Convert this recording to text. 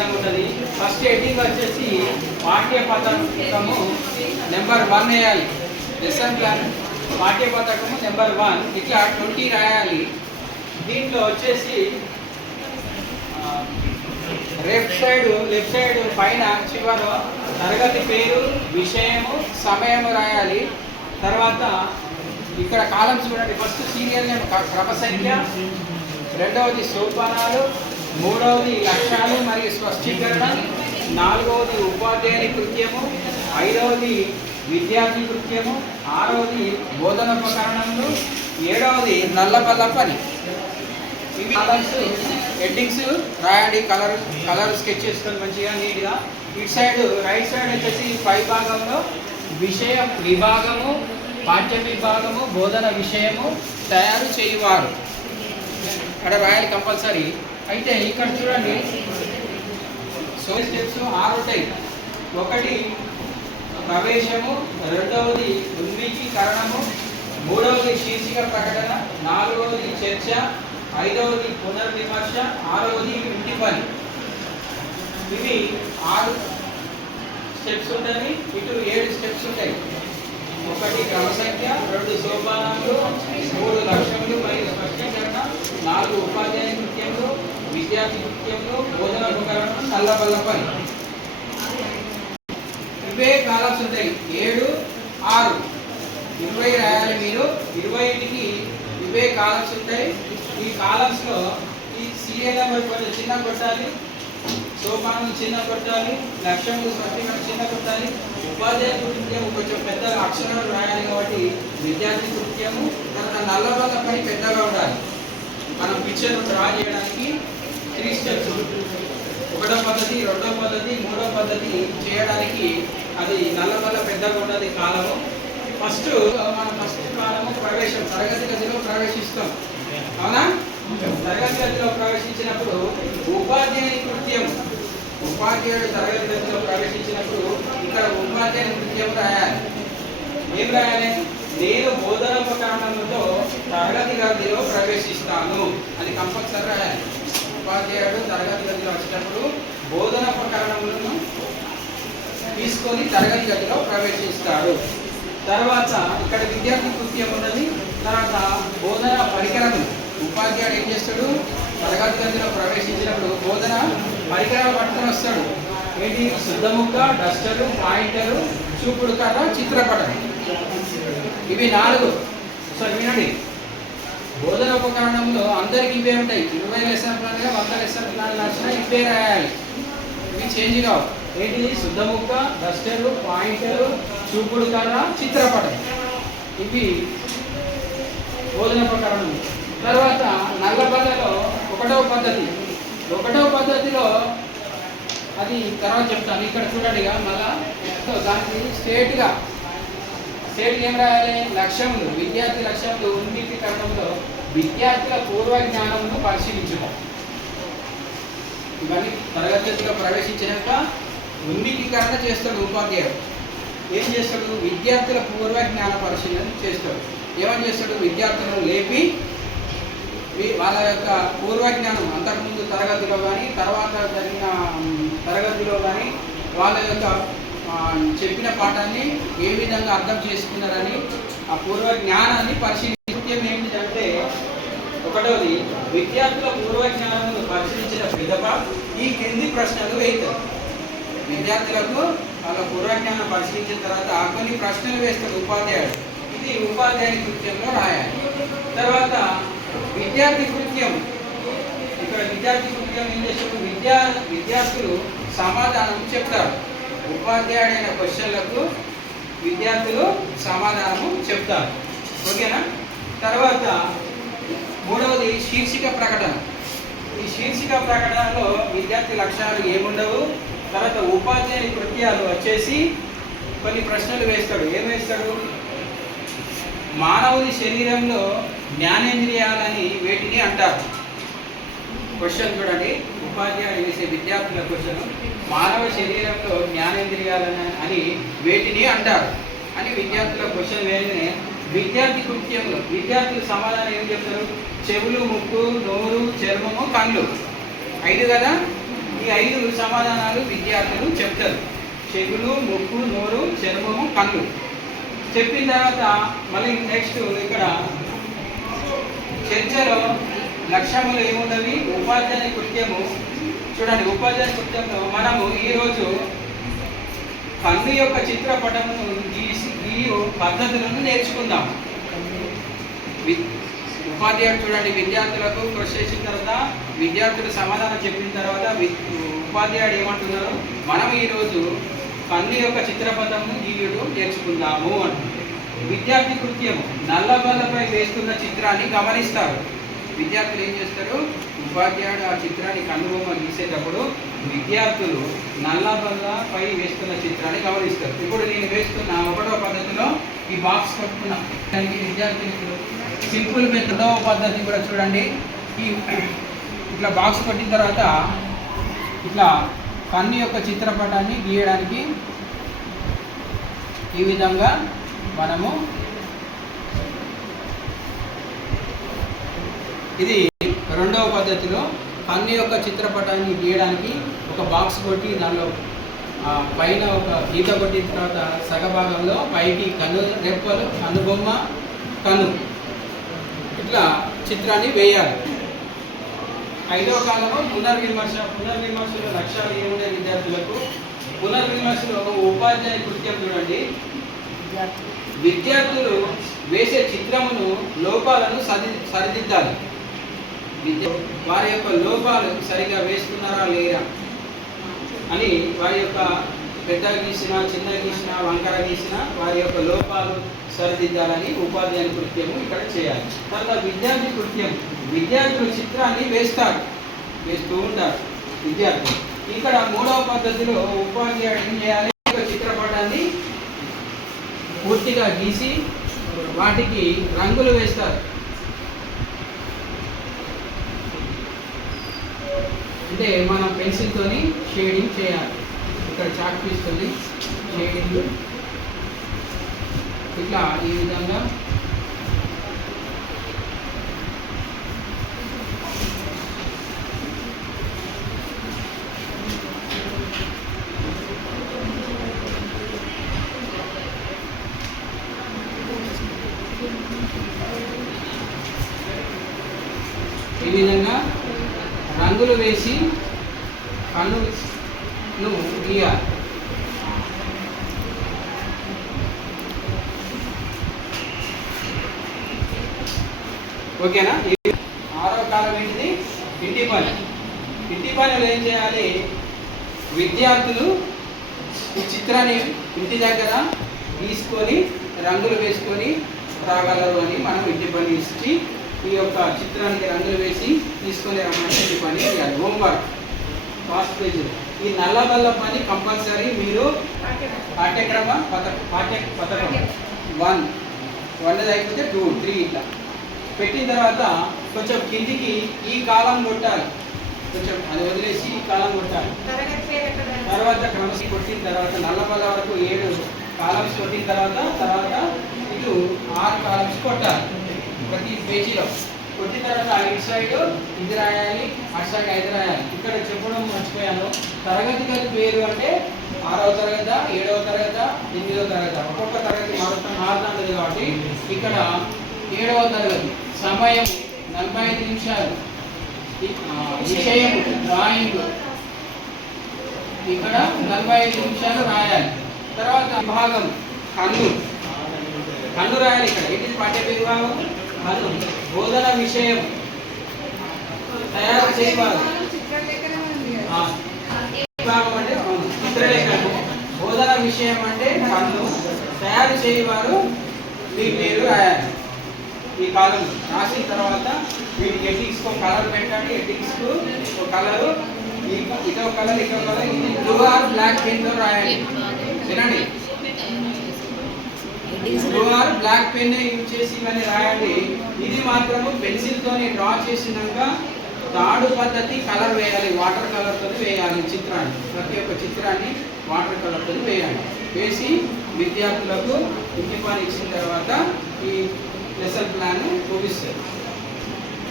విధంగా ఉంటుంది. First heading వచ్చేసి పాఠ్య పథకము నెంబర్ 1 వేయాలి. లెసన్ ప్లాన్ పాఠ్య పథకము నెంబర్ 1 ఇట్లా 20 రాయాలి. దీంట్లో వచ్చేసి లెఫ్ట్ సైడ్ పైన చివర తరగతి పేరు, విషయము, సమయము రాయాలి. తర్వాత ఇక్కడ కాలమ్స్ చూడండి. ఫస్ట్ సీరియల్ నేమ్ క్రమ సంఖ్య, రెండవది సోపానాలు, మూడవది లక్ష్యాలు మరియు స్పష్టీకరణ, నాలుగవది ఉపాధ్యాయుని కృత్యము, ఐదవది విద్యార్థి కృత్యము, ఆరవది బోధనోపకరణములు, ఏడవది నల్లబల్ల పని. ఇవి కాలమ్స్ హెడ్డింగ్స్ రాయండి. కలర్ స్కెచ్ చేసుకొని మంచిగా నీట్గా. ఇటు సైడ్ రైట్ సైడ్ వచ్చేసి పై భాగంలో విషయ విభాగము, పాఠ్య విభాగము, బోధన విషయము తయారు చేయువారు అక్కడ రాయాలి కంపల్సరీ. అయితే ఇక్కడ చూడండి సో స్టెప్స్ 6 ఉంటాయి. ఒకటి ప్రవేశము, రెండవది ఉన్మీకరణము, మూడవది శీర్షిక ప్రకటన, నాలుగవది చర్చ, ఐదవది పునర్విమర్శ, ఆరవది ఇంటి పని. ఇవి 6 స్టెప్స్ ఉంటాయి. ఇటు 7 స్టెప్స్ ఉంటాయి. ఒకటి క్రమ సంఖ్య, 2 సోపానాలు, 3 లక్ష్యములు మరియు స్పష్టీకరణ, 4 ఉపాధ్యాయ కృత్యములు, విద్యార్థి కృత్యములు, బోధన ఉపకరణం, నల్లబల్ల పని. ఇవే కాలమ్స్ ఉంటాయి. 7, 6, 20 రాయాలి మీరు. 20కి ఇవే కాలమ్స్ ఉంటాయి. ఈ కాలమ్స్ లో ఈ సీరియల్ నెంబర్ కొంచెం చిన్న కొట్టాలి, సోపానం చిన్న కొట్టాలి, లక్ష్యములు స్పష్టీకరణ చిన్న కొట్టాలి, ఉపాధ్యాయ కృత్యము కొంచెం పెద్ద అక్షరాలు రాయాలి కాబట్టి విద్యార్థి కృత్యము. తర్వాత నల్లబల్ల పని పెద్దగా ఉండాలి. మనం పిక్చర్ డ్రా చేయడానికి 3 స్టెప్స్. 1వ పద్ధతి, 2వ పద్ధతి, 3వ పద్ధతి చేయడానికి అది నల్లబల్ల పెద్దగా ఉన్నది కాలము. మనం ఫస్ట్ కాలము ప్రవేశం, తరగతి గదిలో ప్రవేశిస్తాం. అవునా? తరగతి గదిలో ప్రవేశించినప్పుడు ఉపాధ్యాయుని కృత్యం, ఉపాధ్యాయుడు తరగతి గదిలో ప్రవేశించినప్పుడు ఇక్కడ ఉపాధ్యాయుని కృత్యం రాయాలి. ఏం రాయాలి? నేను బోధనోపకరణంతో తరగతి గదిలో ప్రవేశిస్తాను అని కంపల్సరీ రాయాలి. ఉపాధ్యాయుడు తరగతి గదిలో వచ్చినప్పుడు బోధనోపకరణములను తీసుకొని తరగతి గదిలో ప్రవేశిస్తాడు. తర్వాత ఇక్కడ విద్యార్థి కృత్యం ఉన్నది. తర్వాత బోధన పరికరములు. ఉపాధ్యాయుడు ఏం చేస్తాడు? తరగతి గదిలో ప్రవేశించినప్పుడు బోధన పరికరాలు పట్టుకొని వస్తాడు. ఏంటి? శుద్ధముక్క, డస్టరు, పాయింటరు, చూపుడు కర్ర, చిత్రపటం. ఇవి 4. సో వినండి. బోధన ఉపకరణంలో అందరికి ఇవే ఉంటాయి. 20 లెసన్ ప్లాన్గా 100 లెసన్ ప్లాన్ నచ్చినా ఇవే రాయాలి. ఇవి చేంజ్ కావు. ఏంటి? శుద్ధముక్క, డస్టరు, పాయింటరు, చూపుడు కర్ర, చిత్రపటం. ఇవి బోధనోపకరణం. తర్వాత నల్లబల్లలో 1వ పద్ధతి. 1వ పద్ధతిలో అది తర్వాత చెప్తాను. ఇక్కడ చూడండి మళ్ళా దానికి స్టేట్గా ఏం రాయాలి? లక్ష్యములు, విద్యార్థి లక్ష్యములు. ఉన్మీకరణంలో విద్యార్థుల పూర్వ జ్ఞానమును పరిశీలించడం. ఇవన్నీ తరగతిలో ప్రవేశించినాక ఉన్మీకరణ చేస్తాడు ఉపాధ్యాయుడు. ఏం చేస్తాడు? విద్యార్థుల పూర్వ జ్ఞాన పరిశీలన చేస్తాడు. ఏమని చేస్తాడు? విద్యార్థులను లేపి వాళ్ళ యొక్క పూర్వజ్ఞానం అంతకుముందు తరగతిలో కానీ తర్వాత జరిగిన తరగతిలో కానీ వాళ్ళ యొక్క చెప్పిన పాఠాన్ని ఏ విధంగా అర్థం చేసుకున్నారని ఆ పూర్వజ్ఞానాన్ని పరిశీలించడం. ఏమిటంటే 1వది విద్యార్థుల పూర్వజ్ఞానమును పరిశీలించిన పిదప ఈ కింది ప్రశ్నలు వేస్తారు. విద్యార్థులకు వాళ్ళ పూర్వజ్ఞానం పరిశీలించిన తర్వాత కొన్ని ప్రశ్నలు వేస్తాడు ఉపాధ్యాయుడు. ఇది ఉపాధ్యాయుని కృత్యంలో రాయాలి. తర్వాత విద్యార్థి కృత్యం. ఇక్కడ విద్యార్థి కృత్యం ఏం చేస్తారు? విద్యార్థులు సమాధానం చెప్తారు. ఉపాధ్యాయుడైన క్వశ్చన్లకు విద్యార్థులు సమాధానము చెప్తారు. ఓకేనా? తర్వాత 3వది శీర్షిక ప్రకటన. ఈ శీర్షిక ప్రకటనలో విద్యార్థి లక్ష్యాలు ఏముండవు. తర్వాత ఉపాధ్యాయుని కృత్యాలు వచ్చేసి కొన్ని ప్రశ్నలు వేస్తాడు. ఏం వేస్తాడు? మానవుని శరీరంలో జ్ఞానేంద్రియాలని వేటిని అంటారు? క్వశ్చన్ చూడండి. ఉపాధ్యాయుడు వేసే విద్యార్థుల క్వశ్చన్, మానవ శరీరంలో జ్ఞానేంద్రియాలని అని వేటిని అంటారు అని విద్యార్థుల క్వశ్చన్ వేయగానే విద్యార్థి కృత్యంలో విద్యార్థులు సమాధానం ఏం చెప్తారు? చెవులు, ముక్కు, నోరు, చర్మము, కళ్ళు. 5 కదా. ఈ 5 సమాధానాలు విద్యార్థులు చెప్తారు. చెవులు, ముక్కు, నోరు, చర్మము, కళ్ళు చెప్పిన తర్వాత మళ్ళీ నెక్స్ట్ ఇక్కడ చర్చలో లక్ష్యములు ఏమున్నవి, ఉపాధ్యాయ కృత్యము. చూడండి, ఉపాధ్యాయ కృత్యంలో మనము ఈరోజు కన్ను యొక్క చిత్రపటమును గీయు పద్ధతులను నేర్చుకుందాం. ఉపాధ్యాయుడు చూడండి, విద్యార్థులకు క్వశ్చన్ చేసిన తర్వాత విద్యార్థులు సమాధానం చెప్పిన తర్వాత ఉపాధ్యాయుడు ఏమంటున్నారు, మనం ఈరోజు కన్ను యొక్క చిత్రపటమును గీయడం నేర్చుకుందాము అంటున్నారు. విద్యార్థి కృత్యము, నల్లబల్లపై వేస్తున్న చిత్రాన్ని గమనిస్తారు. విద్యార్థులు ఏం చేస్తారు, ఉపాధ్యాయుడు ఆ చిత్రాన్ని కన్నుబొమ్మ గీసేటప్పుడు విద్యార్థులు నల్లబల్లపై వేస్తున్న చిత్రాన్ని గమనిస్తారు. ఇప్పుడు నేను వేస్తున్న 1వ పద్ధతిలో ఈ బాక్స్ కట్టుకున్నా. దానికి విద్యార్థులు సింపుల్ మెథడ్ 2వ పద్ధతి కూడా చూడండి. ఈ ఇట్లా బాక్స్ కొట్టిన తర్వాత ఇట్లా కన్ను యొక్క చిత్రపటాన్ని గీయడానికి ఈ విధంగా మనము ఇది 2వ పద్ధతిలో కన్ను యొక్క చిత్రపటాన్ని గీయడానికి ఒక బాక్స్ కొట్టి దానిలో పైన ఒక గీత కొట్టిన తర్వాత సగభాగంలో పైకి కన్ను రెప్పలు, కన్నుబొమ్మ, కన్ను ఇట్లా చిత్రాన్ని వేయాలి. 5వ కాలము పునర్విమర్శ. పునర్విమర్శలో లక్ష్యాలు ఏముండే విద్యార్థులకు, పునర్విమర్శలో ఉపాధ్యాయ కృత్యం చూడండి. విద్యార్థులు వేసే చిత్రమును లోపాలను సరిదిద్దాలి. వారి యొక్క లోపాలు సరిగా వేస్తున్నారా లేరా అని వారి యొక్క పెద్దగా గీసిన, చిన్నగా గీసిన, వంకర గీసిన వారి యొక్క లోపాలు సరిదిద్దాలని ఉపాధ్యాయ కృత్యము ఇక్కడ చేయాలి. తర్వాత విద్యార్థి కృత్యం, విద్యార్థులు చిత్రాన్ని వేస్తూ ఉంటారు విద్యార్థులు. ఇక్కడ 3వ పద్ధతిలో ఉపాధ్యాయుడు ఏం చేయాలి, చిత్రపటాన్ని పూర్తిగా గీసి వాటికి రంగులు వేస్తారు. అంటే మనం పెన్సిల్తోని షేడింగ్ చేయాలి. ఇక్కడ చాక్ పీస్తోని షేడింగ్ ఇట్లా ఈ విధంగా రంగులు వేసి కన్నును గీయాలి. ఓకేనా? 6వ కాలం ఏంటిది, ఇంటి పని. ఇంటి పనులు ఏం చేయాలి, విద్యార్థులు ఈ చిత్రాన్ని ఇంటి దగ్గర తీసుకొని రంగులు వేసుకొని రాగలరు అని మనం ఇంటి పని ఇచ్చి ఈ యొక్క చిత్రానికి రంగులు వేసి తీసుకొని రమ్మంటే ఇంటి పని చేయాలి. Homework fast page. ఈ నల్లబల్ల పని కంపల్సరీ మీరు పాఠ్యపథకం 1 అయిపోతే 2, 3 ఇట్లా పెట్టిన తర్వాత కొంచెం కిందికి ఈ కాలం కొట్టాలి, కొంచెం అది వదిలేసి ఈ కాలం కొట్టాలి. తర్వాత క్రమశి కొట్టిన తర్వాత నల్లబల్ల వరకు 7 కాలమ్స్ కొట్టిన తర్వాత ఇటు 6 కాలమ్స్ కొట్టాలి ప్రతి పేజీలో. కొట్టిన తర్వాత ఇటు సైడ్ ఇది రాయాలి, అటు సైడ్ 5 రాయాలి. ఇక్కడ చెప్పడం మర్చిపోయాను, తరగతి గది పేరు అంటే 6వ తరగతి, 7వ తరగతి, 8వ తరగతి, ఒక్కొక్క తరగతి మారుతుంది కాబట్టి ఇక్కడ 7వ తరగతి సమయం 45 నిమిషాలు, విషయం డ్రాయింగ్ ఇక్కడ 45 నిమిషాలు రాయాలి. తర్వాత విభాగం కన్ను రాయాలి. ఇక్కడ ఏంటి పాఠ్య విభాగం కన్ను. బోధన విషయం తయారు చేయవాలి. విభాగం అంటే చిత్రలేఖనం, బోధన విషయం అంటే కన్ను, తయారు చేయవారు మీ పేరు రాయాలి. ఈ కాలం రాసిన తర్వాత వీటికి ఎడ్డింగ్స్ కలర్ పెట్టండి. ఎడ్డింగ్స్ ఒక కలరు, ఇటో కలర్, ఇటో కలర్. ఇది బ్లూ ఆర్ బ్లాక్ పెన్తో రాయాలి. వినండి, blue or black pen use చేసి ఇవన్నీ రాయండి. ఇది మాత్రము పెన్సిల్తోని డ్రా చేసినాక తాడు పద్ధతి కలర్ వేయాలి, వాటర్ కలర్తో వేయాలి. చిత్రాన్ని ప్రతి ఒక్క చిత్రాన్ని వాటర్ కలర్తో వేయాలి. వేసి విద్యార్థులకు ఇంటి పని ఇచ్చిన తర్వాత ఈ లెసన్ ప్లాన్ చూపిస్తారు.